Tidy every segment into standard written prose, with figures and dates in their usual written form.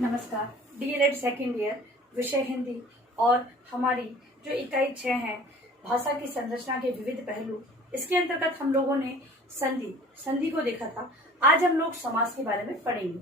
नमस्कार। DElEd second year विषय हिंदी और हमारी जो इकाई 6 है भाषा की संरचना के विविध पहलू, इसके अंतर्गत हम लोगों ने संधि को देखा था। आज हम लोग समास के बारे में पढ़ेंगे।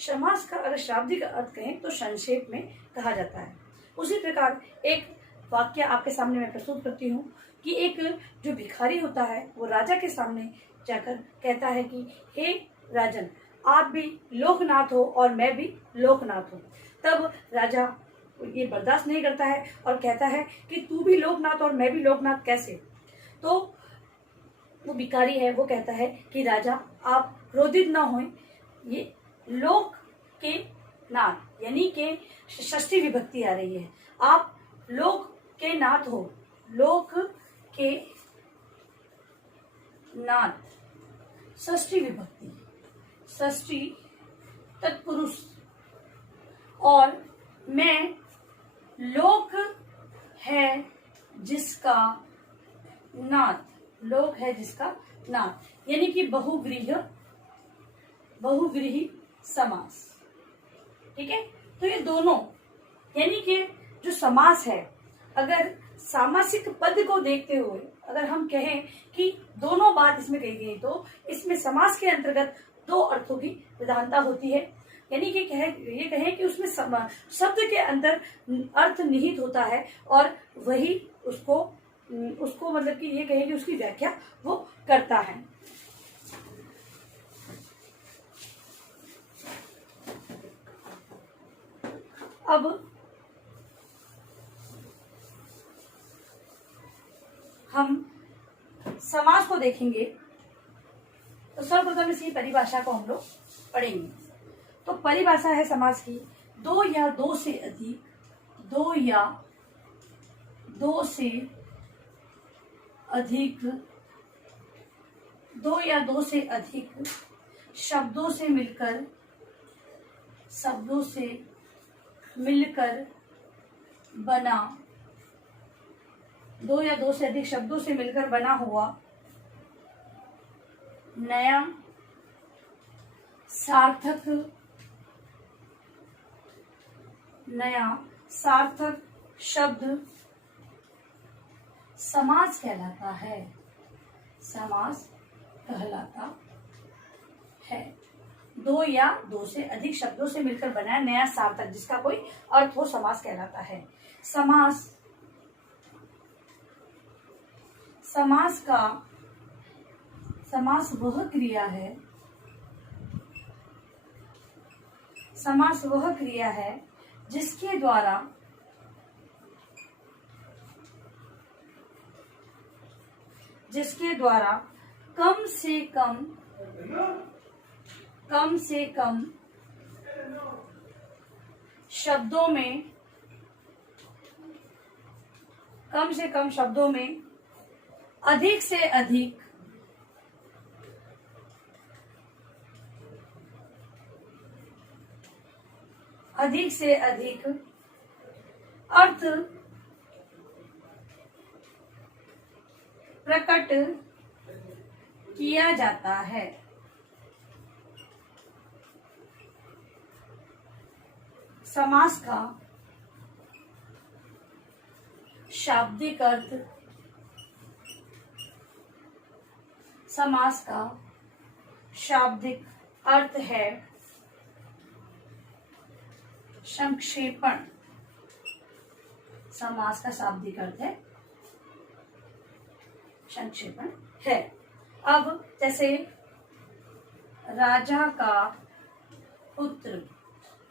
समास का अगर शाब्दिक अर्थ कहें तो संक्षेप में कहा जाता है। उसी प्रकार एक वाक्य आपके सामने मैं प्रस्तुत करती हूँ कि एक जो भिखारी होता है वो राजा के सामने जाकर कहता है कि हे राजन, आप भी लोकनाथ हो और मैं भी लोकनाथ हूँ। तब राजा ये बर्दाश्त नहीं करता है और कहता है कि तू भी लोकनाथ और मैं भी लोकनाथ कैसे। तो वो भिखारी है, वो कहता है कि राजा आप क्रोधित ना हों, ये लोक के नाथ यानी के षष्ठी विभक्ति आ रही है। आप लोक के नाथ हो, लोक के नाथ षष्ठी विभक्ति, षष्ठी तत्पुरुष, और मैं लोक है जिसका नाथ, लोक है जिसका नाथ यानी कि बहुव्रीहि समास। ठीक है, तो ये दोनों यानी कि जो समास है, अगर सामासिक पद को देखते हुए अगर हम कहें कि दोनों बात इसमें कही गई तो इसमें समास के अंतर्गत दो अर्थों की प्रधानता होती है। यानी कि ये कहें कि उसमें शब्द के अंदर अर्थ निहित होता है और वही उसको मतलब कि ये कहें कि उसकी व्याख्या वो करता है। अब हम समास को देखेंगे तो सर्वप्रथम इसकी परिभाषा को हम लोग पढ़ेंगे। तो परिभाषा है समास की, दो या दो से अधिक, दो या दो से अधिक, दो या दो से अधिक शब्दों से मिलकर बना, दो या दो से अधिक शब्दों से मिलकर बना हुआ नया सार्थक शब्द समास कहलाता है। समास कहलाता है। दो या दो से अधिक शब्दों से मिलकर बना नया सार्थक जिसका कोई अर्थ हो, समास कहलाता है। समास वह क्रिया है जिसके द्वारा कम से कम शब्दों में अधिक से अधिक अर्थ प्रकट किया जाता है। समास का शाब्दिक अर्थ, समास का शाब्दिक अर्थ है संक्षेपण। समास का शाब्दिक अर्थ है संक्षेपण है। अब जैसे राजा का पुत्र,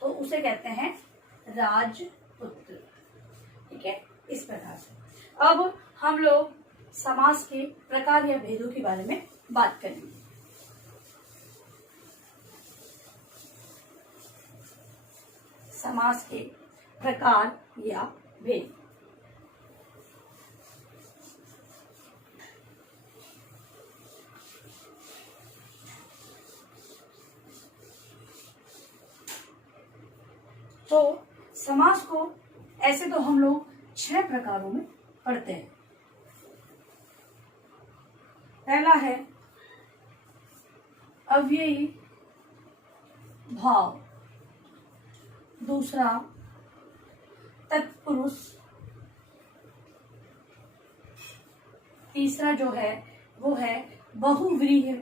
तो उसे कहते हैं राजपुत्र। ठीक है, इस प्रकार से अब हम लोग समास के प्रकार या भेदों के बारे में बात करेंगे। समास के प्रकार या भेद। तो समास को ऐसे तो हम लोग 6 प्रकारों में पढ़ते हैं। पहला है अव्ययी भाव, दूसरा तत्पुरुष, तीसरा जो है वो है बहुव्रीहि,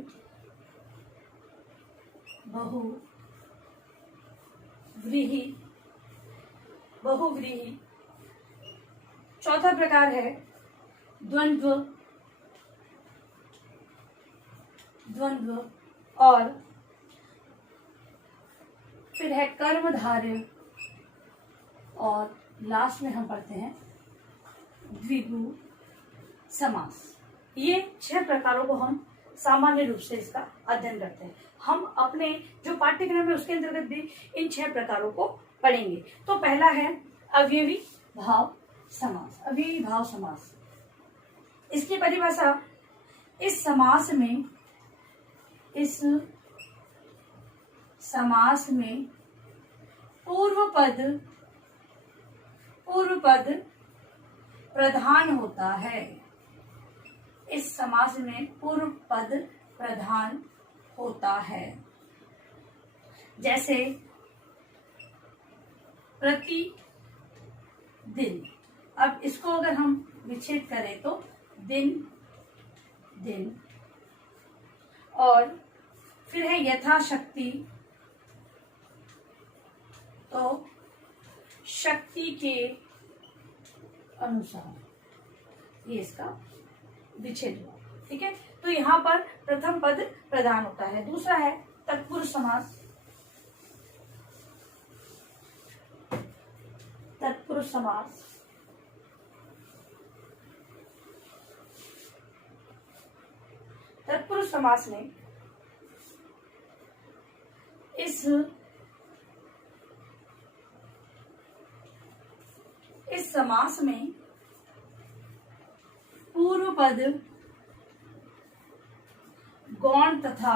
बहुव्रीहि। चौथा प्रकार है द्वंद्व, और फिर है कर्मधारय, और लास्ट में हम पढ़ते हैं द्विगु समास। ये 6 प्रकारों को हम सामान्य रूप से इसका अध्ययन करते हैं। हम अपने जो पाठ्यक्रम है उसके अंतर्गत भी इन 6 प्रकारों को पढ़ेंगे। तो पहला है अवयवी भाव समास। अवयवी भाव समास, इसकी परिभाषा, इस समास में पूर्व पद प्रधान होता है। इस समास में पूर्व पद प्रधान होता है। जैसे प्रतिदिन, अब इसको अगर हम विच्छेद करें तो दिन, और फिर है यथाशक्ति, तो शक्ति के अनुसार, ये इसका विच्छेद हुआ। ठीक है, तो यहाँ पर प्रथम पद प्रधान होता है। दूसरा है तत्पुरुष समास। तत्पुरुष समास में इस समास में पूर्व पद गौण तथा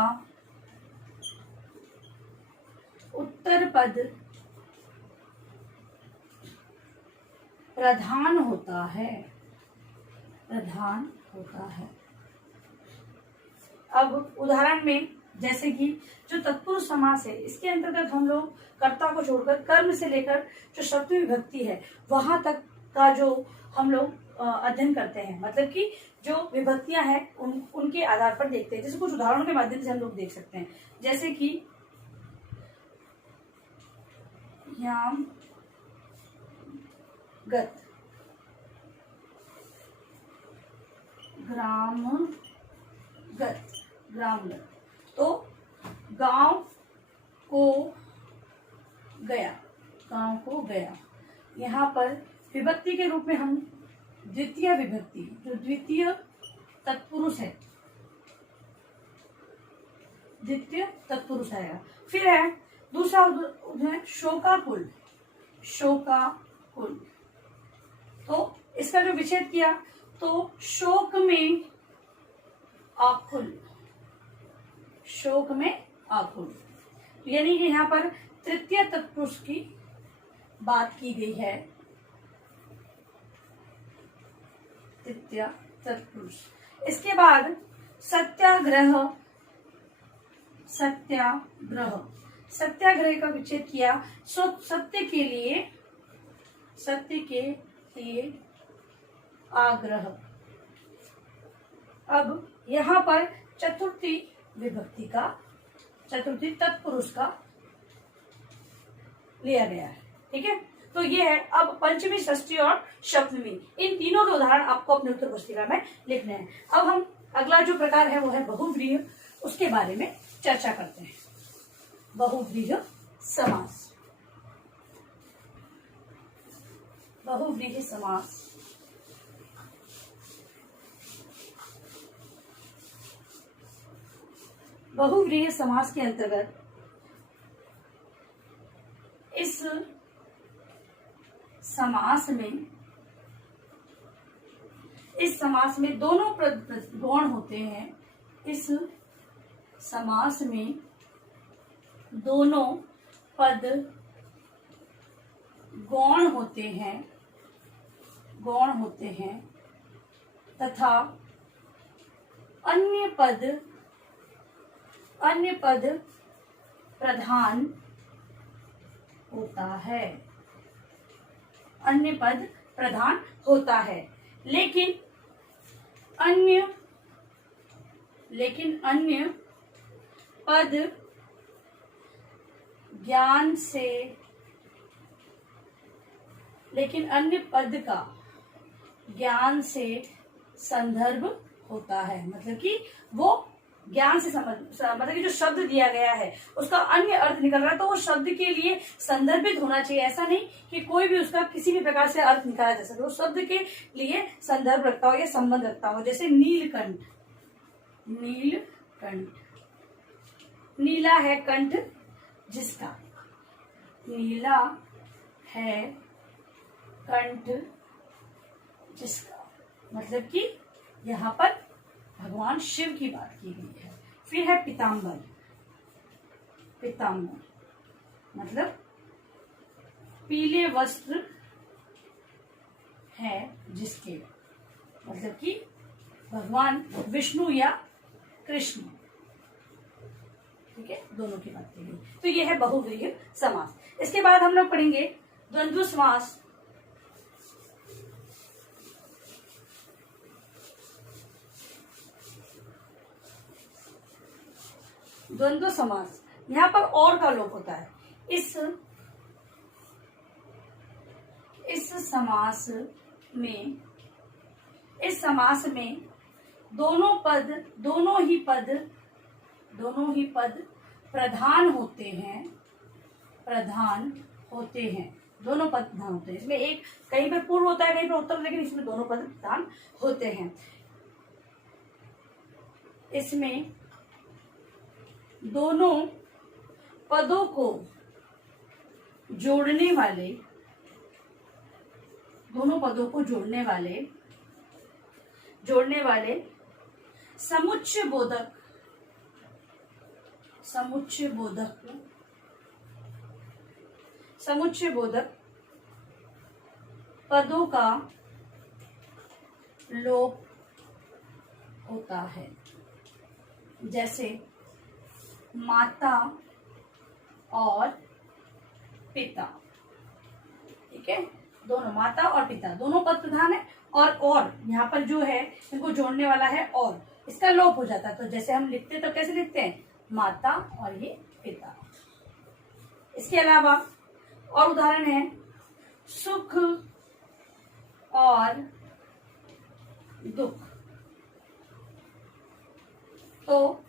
उत्तर पद प्रधान होता है। अब उदाहरण में, जैसे कि जो तत्पुरुष समास है इसके अंतर्गत हम लोग कर्ता को छोड़कर कर्म से लेकर जो षष्ठी विभक्ति है वहां तक का जो हम लोग अध्ययन करते हैं, मतलब कि जो विभक्तियां हैं उनके आधार पर देखते हैं। जैसे कुछ उदाहरणों के माध्यम से हम लोग देख सकते हैं, जैसे कि याम गत, ग्रामगत, तो गांव को गया। यहाँ पर विभक्ति के रूप में हम द्वितीय विभक्ति, जो द्वितीय तत्पुरुष है, आएगा। फिर है दूसरा है शोकाकुल, तो इसका जो विच्छेद किया तो शोक में आकुल, यानी कि यहाँ पर तृतीय तत्पुरुष की बात की गई है। तृतीय तत्पुरुष। इसके बाद सत्याग्रह का विच्छेद किया, सत्य के लिए आग्रह। अब यहाँ पर चतुर्थी तत्पुरुष का लिया गया है। ठीक है, तो ये है। अब पंचमी, षष्ठी और सप्तमी, इन तीनों के उदाहरण आपको अपने उत्तर पुस्तिका में लिखने हैं। अब हम अगला जो प्रकार है वो है बहुव्रीहि, उसके बारे में चर्चा करते हैं। बहुव्रीहि समास। बहुव्रीहि समास के अंतर्गत इस समास में दोनों पद गौण होते हैं। इस समास में दोनों पद गौण होते हैं तथा अन्य पद प्रधान होता है, अन्य पद प्रधान होता है। लेकिन अन्य पद ज्ञान से, लेकिन अन्य पद का ज्ञान से संदर्भ होता है। मतलब कि वो ज्ञान से मतलब कि जो शब्द दिया गया है उसका अन्य अर्थ निकल रहा है, तो वो शब्द के लिए संदर्भित होना चाहिए। ऐसा नहीं कि कोई भी उसका किसी भी प्रकार से अर्थ निकाला जा सके, वो शब्द के लिए संदर्भ रखता हो या संबंध रखता हो। जैसे नीलकंठ, नीला है कंठ जिसका, नीला है कंठ जिसका, मतलब कि यहाँ पर भगवान शिव की बात की गई है। फिर है पीताम्बर, मतलब पीले वस्त्र है जिसके, मतलब कि भगवान विष्णु या कृष्ण, ठीक है, दोनों की बात की गई। तो ये है बहुव्रीहि समास। इसके बाद हम लोग पढ़ेंगे द्वंद्व समास। द्वंद्व समास, यहाँ पर और का लोप होता है। इस समास में दोनों ही पद प्रधान होते हैं, दोनों पद प्रधान होते हैं। इसमें एक कहीं पर पूर्व होता है, कहीं पर उत्तर, लेकिन इसमें दोनों पद प्रधान होते हैं। इसमें दोनों पदों को जोड़ने वाले समुच्चय बोधक पदों का लोप होता है। जैसे माता और पिता, ठीक है, दोनों माता और पिता दोनों पद प्रधान है। और यहाँ पर जो है इनको जोड़ने वाला है, और इसका लोप हो जाता है। तो जैसे हम लिखते तो कैसे लिखते हैं, माता और ये पिता। इसके अलावा और उदाहरण है सुख और दुख। तो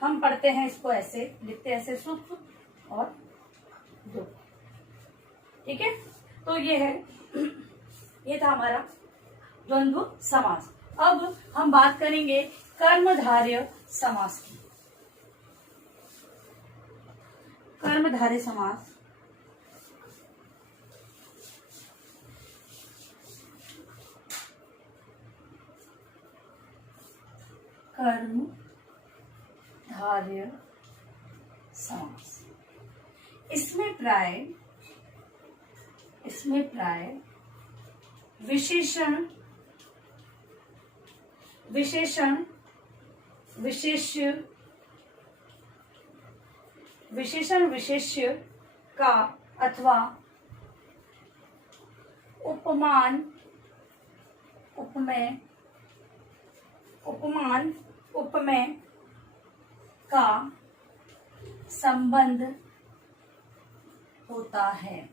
हम पढ़ते हैं इसको ऐसे, लिखते हैं ऐसे, सुख और दुख, ठीक है। तो ये था हमारा द्वंद्व समास। अब हम बात करेंगे कर्मधारय समास की। कर्मधारय समास इसमें प्राय विशेषण विशेष्य का अथवा उपमान उपमेय का संबंध होता है।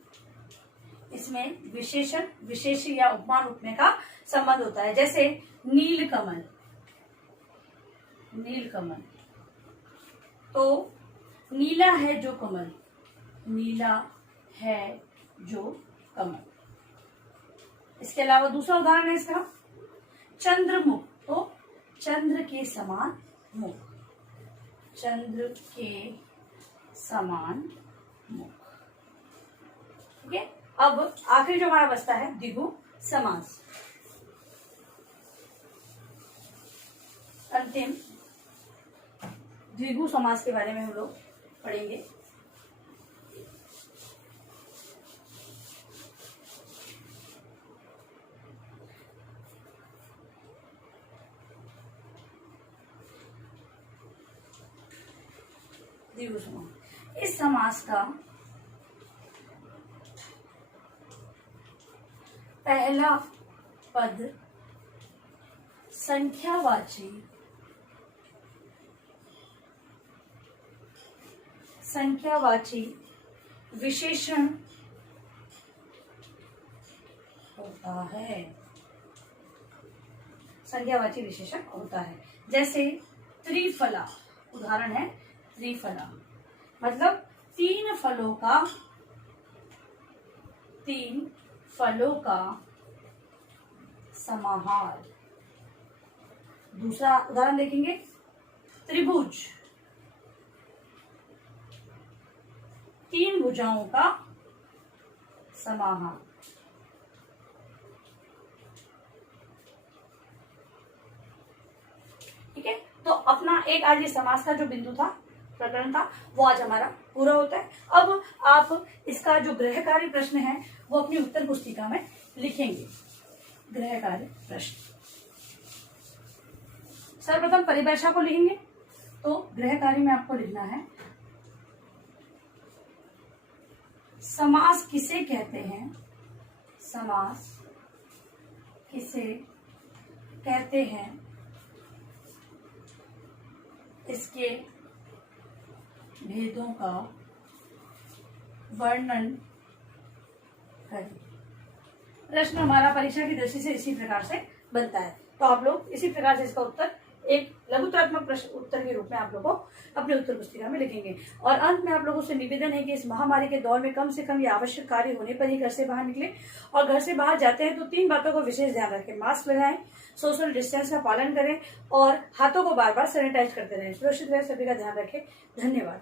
इसमें विशेष्य या उपमान उपमेय का संबंध होता है। जैसे नीलकमल, तो नीला है जो कमल, इसके अलावा दूसरा उदाहरण है इसका चंद्रमुख, तो चंद्र के समान मुख, ठीक है। अब आखिरी जो हमारा बचता है द्विगु समास। अंतिम द्विगु समास के बारे में हम लोग पढ़ेंगे। द्विगु समास, इस समास का पहला पद संख्यावाची विशेषण होता है। संख्यावाची विशेषण होता है। जैसे त्रिफला, उदाहरण है त्रिफला, मतलब तीन फलों का समाहार। दूसरा उदाहरण देखेंगे त्रिभुज, तीन भुजाओं का समाहार। ठीक है, तो अपना एक आज ये समास का जो बिंदु था, प्रकरण था, वो आज हमारा पूरा होता है। अब आप इसका जो गृहकार्य प्रश्न है वो अपनी उत्तर पुस्तिका में लिखेंगे। गृहकार्य प्रश्न सर्वप्रथम परिभाषा को लिखेंगे। तो गृहकार्य में आपको लिखना है, समास किसे कहते हैं, समास किसे कहते हैं, इसके भेदों का वर्णन करें। प्रश्न हमारा परीक्षा की दृष्टि से इसी प्रकार से बनता है। तो आप लोग इसी प्रकार से इसका उत्तर एक लघुत्तरात्मक प्रश्न उत्तर के रूप में आप लोगों को अपने उत्तर पुस्तिका में लिखेंगे। और अंत में आप लोगों से निवेदन है कि इस महामारी के दौर में कम से कम ये आवश्यक कार्य होने पर ही घर से बाहर निकले, और घर से बाहर जाते हैं तो 3 बातों को विशेष ध्यान रखें। मास्क लगाएं, सोशल डिस्टेंस का पालन करें और हाथों को बार बार सैनिटाइज करते रहें। सुरक्षित रहे, सभी का ध्यान रखें। धन्यवाद।